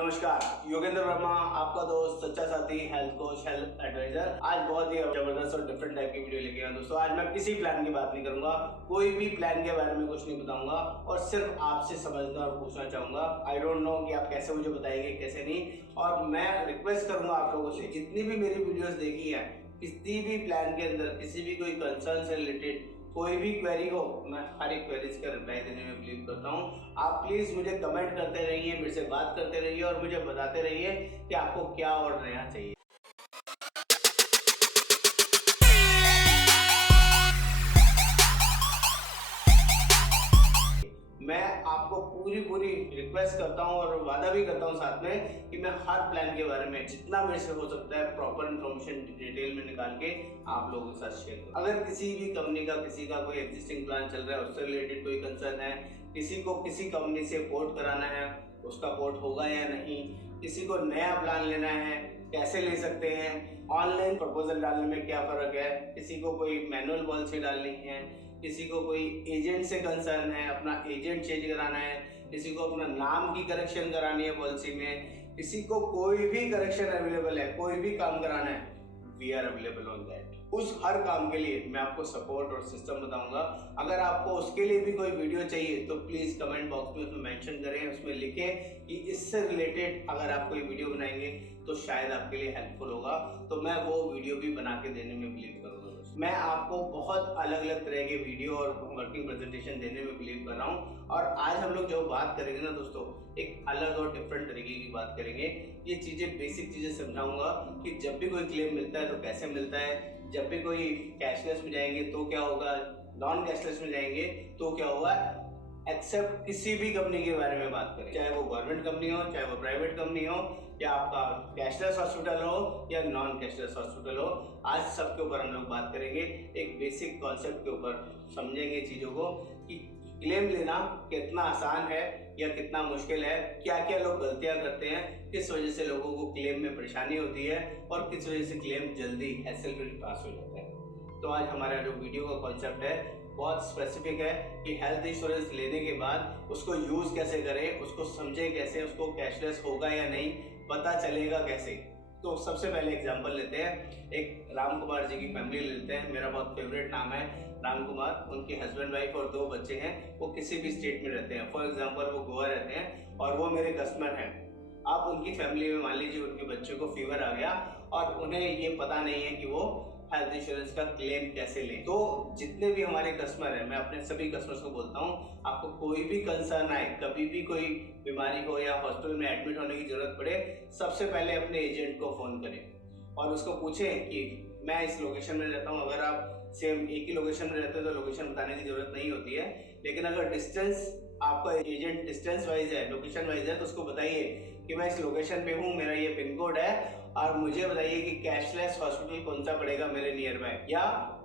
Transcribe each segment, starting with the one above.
नमस्कार, योगेंद्र वर्मा आपका दोस्त, सच्चा साथी, हेल्थ कोच, हेल्थ एडवाइजर। आज बहुत ही जबरदस्त और डिफरेंट टाइप की वीडियो लेके आया दोस्तों। आज मैं किसी प्लान की बात नहीं करूंगा, कोई भी प्लान के बारे में कुछ नहीं बताऊंगा और सिर्फ आपसे समझना और पूछना चाहूंगा। आई डोंट नो कि आप कैसे मुझे बताएंगे कैसे नहीं। और मैं रिक्वेस्ट करूंगा आप लोगों से, जितनी भी मेरी वीडियोस देखी है, किसी भी प्लान के अंदर किसी भी कोई कंसर्न से रिलेटेड कोई भी क्वेरी हो, मैं हर एक क्वेरीज का रिप्लाई देने में बिलीव करता हूँ। आप प्लीज मुझे कमेंट करते रहिए, मेरे से बात करते रहिए और मुझे बताते रहिए कि आपको क्या और नया चाहिए। मैं आपको पूरी रिक्वेस्ट करता हूँ और वादा भी करता हूँ साथ में कि मैं हर प्लान के बारे में जितना मेरे से हो सकता है प्रॉपर इन्फॉर्मेशन डिटेल में निकाल के आप लोगों के साथ शेयर करूँ। अगर किसी भी कंपनी का किसी का कोई एग्जिस्टिंग प्लान चल रहा है, उससे रिलेटेड कोई कंसर्न है, किसी को किसी कंपनी से पोर्ट कराना है, उसका पोर्ट होगा या नहीं, किसी को नया प्लान लेना है, कैसे ले सकते हैं, ऑनलाइन प्रपोजल डालने में क्या फ़र्क है, किसी को कोई मैनुअल पॉलिसी डालनी है, किसी को कोई एजेंट से कंसर्न है, अपना एजेंट चेंज कराना है, किसी को अपना नाम की करेक्शन करानी है पॉलिसी में, किसी को कोई भी करेक्शन अवेलेबल है, कोई भी काम कराना है, we are available on that. उस हर काम के लिए मैं आपको सपोर्ट और सिस्टम बताऊंगा। अगर आपको उसके लिए भी कोई वीडियो चाहिए तो प्लीज कमेंट बॉक्स में उसमें मेंशन करें, उसमें लिखें कि इससे रिलेटेड अगर आप कोई वीडियो बनाएंगे तो शायद आपके लिए हेल्पफुल होगा, तो मैं वो वीडियो भी बना के देने में बिलीव करूंगा। मैं आपको बहुत अलग अलग तरह के वीडियो और वर्किंग प्रेजेंटेशन देने में बिलीव कर रहा हूँ। और आज हम लोग जो बात करेंगे ना दोस्तों, एक अलग और डिफरेंट तरीके की बात करेंगे। ये चीजें बेसिक चीजें समझाऊंगा कि जब भी कोई क्लेम मिलता है तो कैसे मिलता है, जब भी कोई कैशलेस में जाएंगे तो क्या होगा, नॉन कैशलेस में जाएंगे तो क्या होगा, एक्सेप्ट किसी भी कंपनी के बारे में बात करें, चाहे वो गवर्नमेंट कंपनी हो, चाहे वो प्राइवेट कंपनी हो, या आपका कैशलेस हॉस्पिटल हो या नॉन कैशलेस हॉस्पिटल हो। आज सबके ऊपर हम लोग बात करेंगे, एक बेसिक कॉन्सेप्ट के ऊपर समझेंगे चीज़ों को कि क्लेम लेना कितना आसान है या कितना मुश्किल है, क्या क्या लोग गलतियां करते हैं, किस वजह से लोगों को क्लेम में परेशानी होती है और किस वजह से क्लेम जल्दी हैसल फ्री पास हो जाता है। तो आज हमारा जो वीडियो का कॉन्सेप्ट है बहुत स्पेसिफिक है कि हेल्थ इंश्योरेंस लेने के बाद उसको यूज कैसे करें, उसको समझे कैसे, उसको कैशलेस होगा या नहीं पता चलेगा कैसे। तो सबसे पहले एग्जांपल लेते हैं, एक राम कुमार जी की फैमिली लेते हैं। मेरा बहुत फेवरेट नाम है राम कुमार, उनके हस्बैंड वाइफ और 2 बच्चे हैं। वो किसी भी स्टेट में रहते हैं, फॉर एग्जांपल वो गोवा रहते हैं और वो मेरे कस्टमर हैं। अब उनकी फैमिली में मान लीजिए उनके बच्चे को फीवर आ गया और उन्हें ये पता नहीं है कि वो हेल्थ इंश्योरेंस का क्लेम कैसे लें। तो जितने भी हमारे कस्टमर हैं, मैं अपने सभी कस्टमर्स को बोलता हूँ, आपको कोई भी कंसर्न आए, कभी भी कोई बीमारी हो या हॉस्पिटल में एडमिट होने की जरूरत पड़े, सबसे पहले अपने एजेंट को फोन करें और उसको पूछें कि मैं इस लोकेशन में रहता हूँ। अगर आप सेम एक ही लोकेशन में रहते हो तो लोकेशन बताने की जरूरत नहीं होती है, लेकिन अगर डिस्टेंस आपका एजेंट डिस्टेंस वाइज है, लोकेशन वाइज है, तो उसको बताइए कि मैं इस लोकेशन पे हूँ, मेरा ये पिन कोड है और मुझे बताइए कि कैशलेस हॉस्पिटल कौन सा पड़ेगा मेरे नियर बाय। या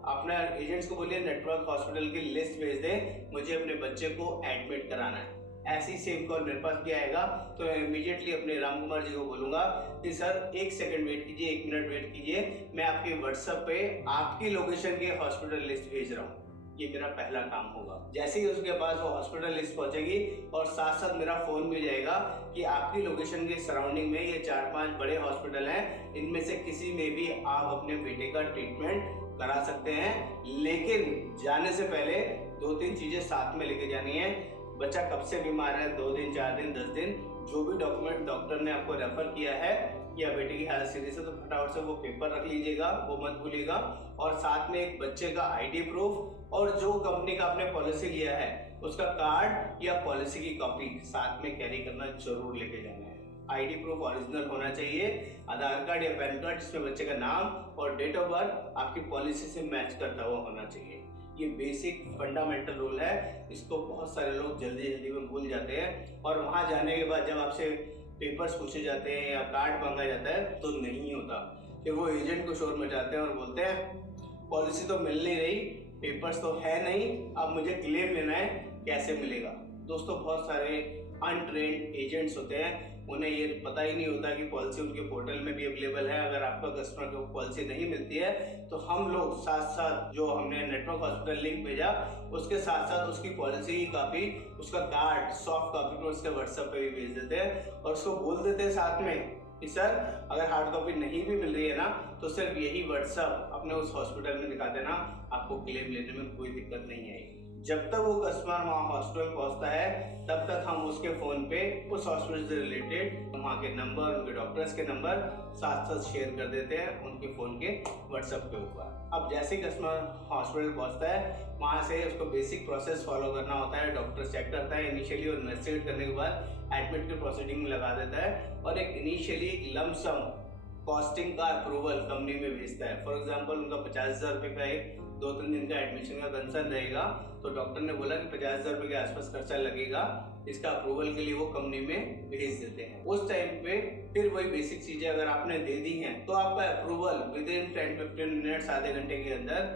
अपने एजेंट्स को बोलिए नेटवर्क हॉस्पिटल की लिस्ट भेज दे, मुझे अपने बच्चे को एडमिट कराना है। ऐसी सेम कॉल मेरे पास भी आएगा तो इमीडिएटली अपने राम कुमार जी को बोलूंगा कि सर 1 सेकंड वेट कीजिए, 1 मिनट वेट कीजिए, मैं आपके व्हाट्सएप पे आपकी लोकेशन के हॉस्पिटल लिस्ट भेज रहा हूँ। ये मेरा पहला काम होगा। जैसे ही उसके पास वो हॉस्पिटल लिस्ट पहुंचेगी और साथ साथ मेरा फोन भी जाएगा कि आपकी लोकेशन के सराउंडिंग में ये 4-5 बड़े हॉस्पिटल हैं, इनमें से किसी में भी आप अपने बेटे का ट्रीटमेंट करा सकते हैं। लेकिन जाने से पहले 2-3 चीजें साथ में लेके जानी है। बच्चा कब से बीमार है, 2 दिन, 4 दिन, 10 दिन, जो भी डॉक्यूमेंट डॉक्टर ने आपको रेफर किया है या बेटे की हेल्थ सीरीज है तो फटाफट से वो पेपर रख लीजिएगा, वो मत भूलिएगा। और साथ में एक बच्चे का आईडी प्रूफ और जो कंपनी का आपने पॉलिसी लिया है उसका कार्ड या पॉलिसी की कॉपी साथ में कैरी करना जरूर लेके जाना है। आईडी प्रूफ ओरिजिनल होना चाहिए, आधार कार्ड या पैन कार्ड जिसमें बच्चे का नाम और डेट ऑफ बर्थ आपकी पॉलिसी से मैच करता हुआ होना चाहिए। ये बेसिक फंडामेंटल रूल है, इसको बहुत सारे लोग जल्दी में भूल जाते हैं और वहां जाने के बाद जब आपसे पेपर्स पूछे जाते हैं या कार्ड मांगा जाता है तो नहीं होता। फिर वो एजेंट को शोर मचाते हैं और बोलते हैं पॉलिसी तो मिल नहीं रही, पेपर्स तो है नहीं, अब मुझे क्लेम लेना है, कैसे मिलेगा। दोस्तों बहुत सारे अनट्रेन्ड एजेंट्स होते हैं उन्हें ये पता ही नहीं होता कि पॉलिसी उनके पोर्टल में भी अवेलेबल है। अगर आपका कस्टमर को पॉलिसी नहीं मिलती है तो हम लोग साथ साथ जो हमने नेटवर्क हॉस्पिटल लिंक भेजा उसके साथ साथ उसकी पॉलिसी की कॉपी, उसका कार्ड सॉफ्ट कॉपी को उसके व्हाट्सएप पे भी भेज देते हैं और उसको बोल देते हैं साथ में कि सर अगर हार्ड कॉपी नहीं भी मिल रही है ना तो सिर्फ यही व्हाट्सएप अपने उस हॉस्पिटल में दिखा देना, आपको क्लेम लेने में कोई दिक्कत नहीं आएगी। जब तक वो कस्टमर वहाँ हॉस्पिटल पहुँचता है तब तक हम उसके फ़ोन पे उस हॉस्पिटल से रिलेटेड वहाँ के नंबर, उनके डॉक्टर्स के नंबर साथ साथ शेयर कर देते हैं उनके फ़ोन के व्हाट्सएप के ऊपर। अब जैसे ही कस्टमर हॉस्पिटल पहुँचता है वहाँ से उसको बेसिक प्रोसेस फॉलो करना होता है। डॉक्टर चेक करता है इनिशियली और इन्वेस्टिगेट करने के बाद एडमिट की प्रोसीडिंग में लगा देता है और एक इनिशियली एक लंप सम कॉस्टिंग का अप्रूवल कंपनी में भेजता है। फॉर एग्जांपल उनका 50,000 रुपये का एक 2-3 दिन का एडमिशन का कंसर्न रहेगा तो डॉक्टर ने बोला कि 50,000 रुपये के आसपास खर्चा लगेगा, इसका अप्रूवल के लिए वो कंपनी में भेज देते हैं। उस टाइम पे फिर वही बेसिक चीजें अगर आपने दे दी हैं तो आपका अप्रूवल विद इन 10-15 मिनट्स, आधे घंटे के अंदर,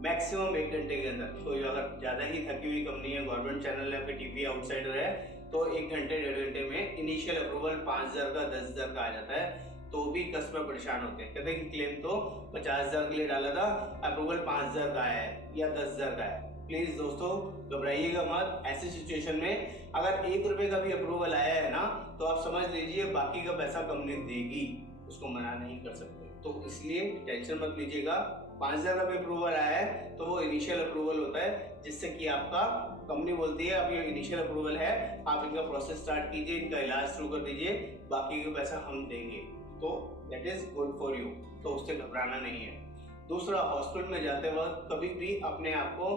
मैक्सिमम 1 घंटे के अंदर। तो अगर ज्यादा ही थकी हुई कंपनी है, गवर्नमेंट चैनल है, फिर टीपी आउटसाइडर है तो 1 घंटे 1.5 घंटे में इनिशियल अप्रूवल 5,000 का 10,000 का आ जाता है। तो भी कस्टमर परेशान होते हैं, कहते हैं कि क्लेम तो 50,000 के लिए डाला था, अप्रूवल 5,000 का आया है या 10,000 का है। प्लीज दोस्तों घबराइएगा मत। ऐसी सिचुएशन में अगर 1 रुपए का भी अप्रूवल आया है ना तो आप समझ लीजिए बाकी का पैसा कंपनी देगी, उसको मना नहीं कर सकते। तो इसलिए टेंशन मत लीजिएगा। 5,000 का भी अप्रूवल आया है तो वो इनिशियल अप्रूवल होता है जिससे कि आपका कंपनी बोलती है अब ये इनिशियल अप्रूवल है, आप इनका प्रोसेस स्टार्ट कीजिए, इनका इलाज शुरू कर दीजिए, बाकी का पैसा हम देंगे। तो that is good for you, तो उससे घबराना नहीं है। दूसरा, हॉस्पिटल में जाते वक्त कभी भी अपने आप को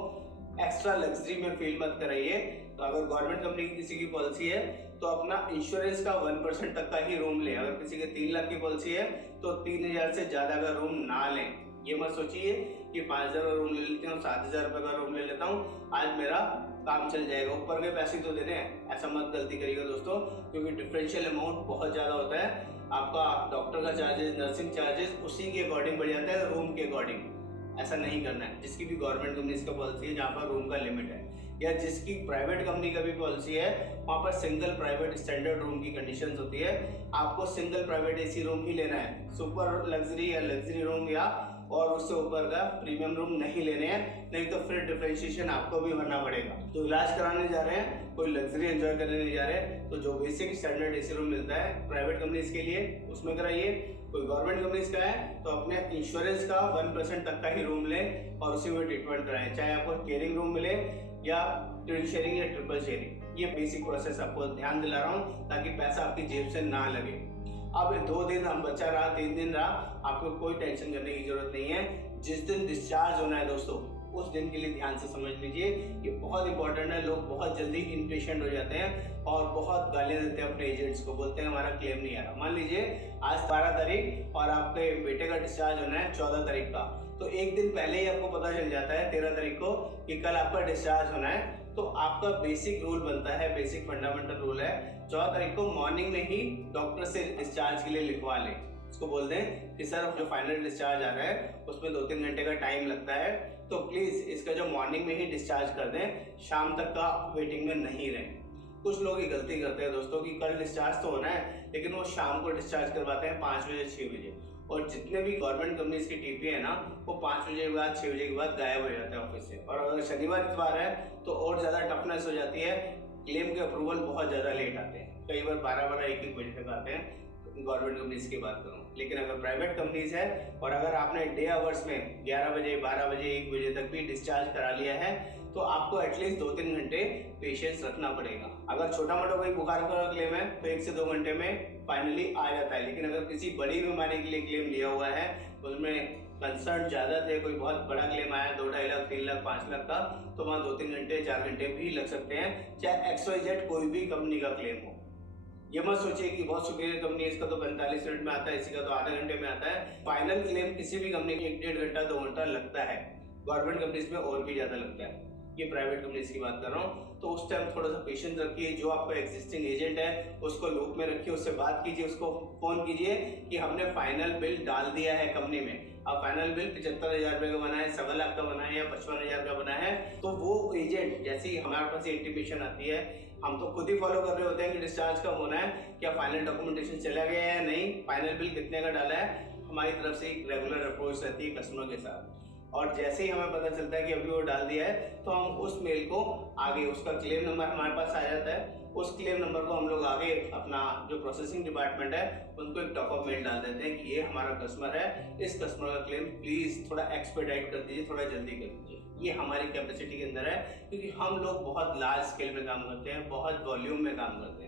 एक्स्ट्रा लग्जरी में फील मत कराइए। तो अगर गवर्नमेंट कंपनी की किसी की पॉलिसी है तो अपना इंश्योरेंस का 1% तक का ही रूम लें। अगर किसी के 3 लाख की पॉलिसी है तो 3,000 से ज्यादा का रूम ना लें। ये मत सोचिए कि 5,000 का रूम ले लेती हूँ, 7,000 रुपये का रूम ले लेता हूँ, आज मेरा काम चल जाएगा, ऊपर के पैसे तो देने हैं। ऐसा मत गलती करिएगा दोस्तों, क्योंकि डिफरेंशियल अमाउंट बहुत ज़्यादा होता है। आपका डॉक्टर का चार्जेस, नर्सिंग चार्जेस उसी के अकॉर्डिंग बढ़ जाता है रूम के अकॉर्डिंग। ऐसा नहीं करना है। जिसकी भी गवर्नमेंट कंपनी का पॉलिसी है जहाँ पर रूम का लिमिट है, या जिसकी प्राइवेट कंपनी का भी पॉलिसी है वहाँ पर सिंगल प्राइवेट स्टैंडर्ड रूम की कंडीशंस होती है। आपको सिंगल प्राइवेट एसी रूम ही लेना है, सुपर लग्जरी या लग्जरी रूम या और उससे ऊपर का प्रीमियम रूम नहीं लेने हैं, नहीं तो फिर डिफरेंशिएशन आपको भी भरना पड़ेगा। तो इलाज कराने जा रहे हैं, कोई लग्जरी एंजॉय करने नहीं जा रहे, तो जो बेसिक स्टैंडर्ड एसी रूम मिलता है प्राइवेट कंपनीज के लिए उसमें कराइए। कोई गवर्नमेंट कंपनीज का है तो अपने इंश्योरेंस का 1% तक का ही रूम लें और उसी में ट्रीटमेंट कराएं, चाहे आपको केयरिंग रूम मिले या ट्विन शेयरिंग या ट्रिपल शेयरिंग। ये बेसिक प्रोसेस आपको ध्यान दिला रहा हूँ ताकि पैसा आपकी जेब से ना लगे। अब 2 दिन हम बचा रहा, 3 दिन रहा, आपको कोई टेंशन करने की जरूरत नहीं है। जिस दिन डिस्चार्ज होना है दोस्तों उस दिन के लिए ध्यान से समझ लीजिए, ये बहुत इंपॉर्टेंट है। लोग बहुत जल्दी इनपेशेंट हो जाते हैं और बहुत गालियां देते हैं अपने एजेंट्स को, बोलते हैं हमारा क्लेम नहीं आ रहा। मान लीजिए आज 12 तारीख और आपके बेटे का डिस्चार्ज होना है 14 तारीख का, तो एक दिन पहले ही आपको पता चल जाता है 13 तारीख को कि कल आपका डिस्चार्ज होना है। तो आपका बेसिक रूल बनता है, बेसिक फंडामेंटल रूल है, 14 तारीख को मॉर्निंग में ही डॉक्टर से डिस्चार्ज के लिए लिखवा लें। उसको बोल दें कि सर जो फाइनल डिस्चार्ज आ रहा है उसमें 2-3 घंटे का टाइम लगता है, तो प्लीज इसका जो मॉर्निंग में ही डिस्चार्ज कर दें, शाम तक का वेटिंग में नहीं रहें। कुछ लोग ये गलती करते हैं दोस्तों कि कल डिस्चार्ज तो होना है लेकिन वो शाम को डिस्चार्ज करवाते हैं 5 बजे 6 बजे, और जितने भी गवर्नमेंट कंपनीज की टीपी है ना वो 5 बजे के बाद 6 बजे के बाद गायब हो जाते हैं ऑफिस से। और अगर शनिवार इतवार है तो और ज़्यादा टफनेस हो जाती है, क्लेम के अप्रूवल बहुत ज़्यादा लेट आते हैं, कई बार 12-12, 1-1 बजे तक आते हैं। गवर्नमेंट कंपनीज की बात करूँ, लेकिन अगर प्राइवेट कंपनीज है और अगर आपने डे आवर्स में 11 बजे, 12 बजे, 1 बजे तक भी डिस्चार्ज करा लिया है तो आपको एटलीस्ट 2-3 घंटे पेशेंस रखना पड़ेगा। अगर छोटा मोटा कोई बुखार का क्लेम है तो 1 से 2 घंटे में फाइनली आ जाता है, लेकिन अगर किसी बड़ी बीमारी के लिए क्लेम लिया हुआ है उसमें कंसर्न ज़्यादा थे, कोई बहुत बड़ा क्लेम आया 2-2.5 लाख, 3 लाख, 5 लाख का, तो वहाँ 2-3 घंटे 4 घंटे भी लग सकते हैं, चाहे XYZ कोई भी कंपनी का क्लेम हो। ये मत सोचिए कि बहुत सुपीरियर कंपनी है इसका तो 45 मिनट में आता है, इसी का तो आधे घंटे में आता है। फाइनल क्लेम किसी भी कंपनी का 1-1.5 घंटा 2 घंटा लगता है, गवर्नमेंट कंपनीज में और भी ज़्यादा लगता है। ये प्राइवेट कंपनीज की बात कर रहा हूँ, तो उस टाइम थोड़ा सा पेशेंस रखिए। जो आपका एग्जिस्टिंग एजेंट है उसको लूप में रखिए, उससे बात कीजिए, उसको फोन कीजिए कि हमने फाइनल बिल डाल दिया है कंपनी में, अब फाइनल बिल 75,000 रुपये का बना है, 7 लाख का बना है या 55,000 का बना है, तो वो एजेंट जैसे ही हमारे पास इंटीमेशन आती है, हम तो खुद ही फॉलो कर रहे होते हैं कि डिस्चार्ज कब होना है, क्या फाइनल डॉक्यूमेंटेशन चला गया है या नहीं, फाइनल बिल कितने का डाला है। हमारी तरफ से एक रेगुलर अप्रोच रहती है कस्टमर के साथ, और जैसे ही हमें पता चलता है कि अभी वो डाल दिया है, तो हम उस मेल को आगे, उसका क्लेम नंबर हमारे पास आ जाता है, उस क्लेम नंबर को हम लोग आगे अपना जो प्रोसेसिंग डिपार्टमेंट है उनको एक टॉपअप मेल डाल देते हैं कि ये हमारा कस्टमर है, इस कस्टमर का क्लेम प्लीज थोड़ा एक्सपेडाइट कर दीजिए, थोड़ा जल्दी कर दीजिए। ये हमारी कैपेसिटी के अंदर है, क्योंकि हम लोग बहुत लार्ज स्केल में काम करते हैं, बहुत वॉल्यूम में काम करते हैं।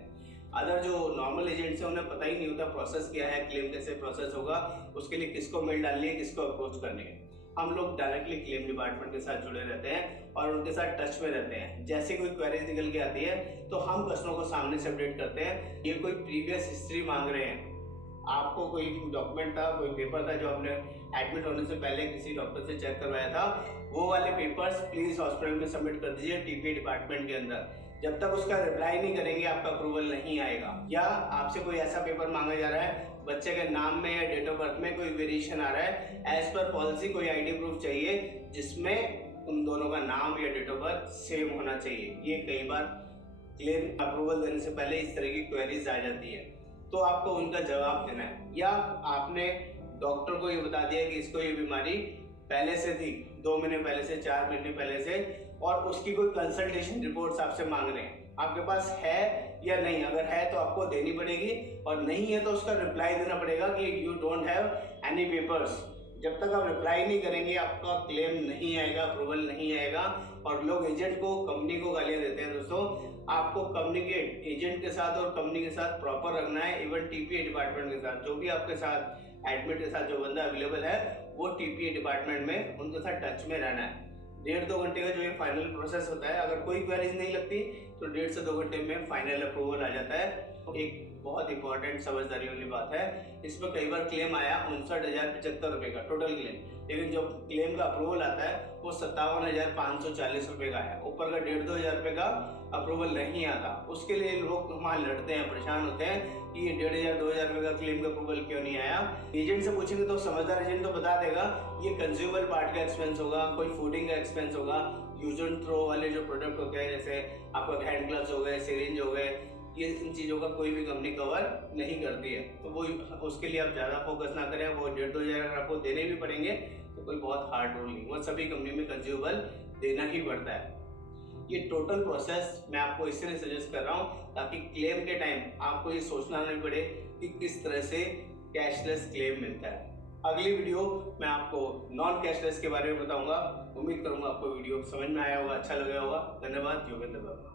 अदर जो नॉर्मल एजेंट्स हैं उन्हें पता ही नहीं होता प्रोसेस क्या है, क्लेम कैसे प्रोसेस होगा, उसके लिए किसको मेल डालनी है, किसको अप्रोच करनी है। हम लोग डायरेक्टली क्लेम डिपार्टमेंट के साथ जुड़े रहते हैं और उनके साथ टच में रहते हैं। जैसे कोई क्वेरीज निकल के आती है तो हम कस्टमर को सामने से अपडेट करते हैं। ये कोई प्रीवियस हिस्ट्री मांग रहे हैं, आपको कोई डॉक्यूमेंट था, कोई पेपर था जो आपने एडमिट होने से पहले किसी डॉक्टर से चेक करवाया था, वो वाले पेपर्स प्लीज हॉस्पिटल में सबमिट कर दीजिए टीपी डिपार्टमेंट के अंदर। जब तक उसका रिप्लाई नहीं करेंगे आपका अप्रूवल नहीं आएगा। या आपसे कोई ऐसा पेपर मांगा जा रहा है, बच्चे के नाम में या डेट ऑफ बर्थ में कोई वेरिएशन आ रहा है, एज पर पॉलिसी कोई आईडी प्रूफ चाहिए जिसमें उन दोनों का नाम या डेट ऑफ बर्थ सेम होना चाहिए। ये कई बार क्लेम अप्रूवल देने से पहले इस तरह की क्वेरीज आ जाती है, तो आपको उनका जवाब देना है। या आपने डॉक्टर को ये बता दिया कि इसको ये बीमारी पहले से थी, 2 महीने पहले से, 4 महीने पहले से, और उसकी कोई कंसल्टेशन रिपोर्ट्स आपसे मांग रहे हैं, आपके पास है या नहीं। अगर है तो आपको देनी पड़ेगी, और नहीं है तो उसका रिप्लाई देना पड़ेगा कि you don't have any papers. जब तक आप रिप्लाई नहीं करेंगे आपका क्लेम नहीं आएगा, अप्रूवल नहीं आएगा। और लोग एजेंट को, कंपनी को गालियां देते हैं। दोस्तों, आपको कम्युनिकेट एजेंट के साथ और कंपनी के साथ प्रॉपर रखना है, इवन टीपीए डिपार्टमेंट के साथ। जो भी आपके साथ एडमिट के साथ जो बंदा अवेलेबल है, वो टीपीए डिपार्टमेंट में उनके साथ टच में रहना है। 1.5-2 घंटे का जो ये फाइनल प्रोसेस होता है, अगर कोई क्वेरीज नहीं लगती तो 1.5 से 2 घंटे में फाइनल अप्रूवल आ जाता है। एक बहुत इंपॉर्टेंट समझदारी वाली बात है, इसमें कई बार क्लेम आया 59,075 रुपये का टोटल क्लेम, लेकिन जो क्लेम का अप्रूवल आता है वो 57,540 रुपये का आया। ऊपर का 1,500-2 हज़ार रुपये का अप्रूवल नहीं आता। उसके लिए लोग वहाँ लड़ते हैं, परेशान होते हैं कि ये 1,500-2 हज़ार रुपये का क्लेम का अप्रूवल क्यों नहीं आया। एजेंट से पूछेंगे तो समझदार एजेंट तो बता देगा ये कंज्यूमर पार्ट का एक्सपेंस होगा, कोई फूडिंग का एक्सपेंस होगा, यूज एंड थ्रो वाले जो प्रोडक्ट होते हैं, जैसे आपका हैंड ग्लव्स हो गए, सिरिंज हो गए, ये इन चीज़ों का कोई भी कंपनी कवर नहीं करती है। तो वो उसके लिए आप ज़्यादा फोकस ना करें। वो 1,500-2 हज़ार अगर आपको देने भी पड़ेंगे तो कोई बहुत हार्ड रूल नहीं, वो सभी कंपनी में कंज्यूमर देना ही पड़ता है। ये टोटल प्रोसेस मैं आपको इसलिए सजेस्ट कर रहा हूँ ताकि क्लेम के टाइम आपको ये सोचना नहीं पड़े कि किस तरह से कैशलेस क्लेम मिलता है। अगली वीडियो मैं आपको नॉन कैशलेस के बारे में बताऊंगा। उम्मीद करूंगा आपको वीडियो समझ में आया होगा, अच्छा लगा होगा। धन्यवाद। योगेंद्र वर्मा।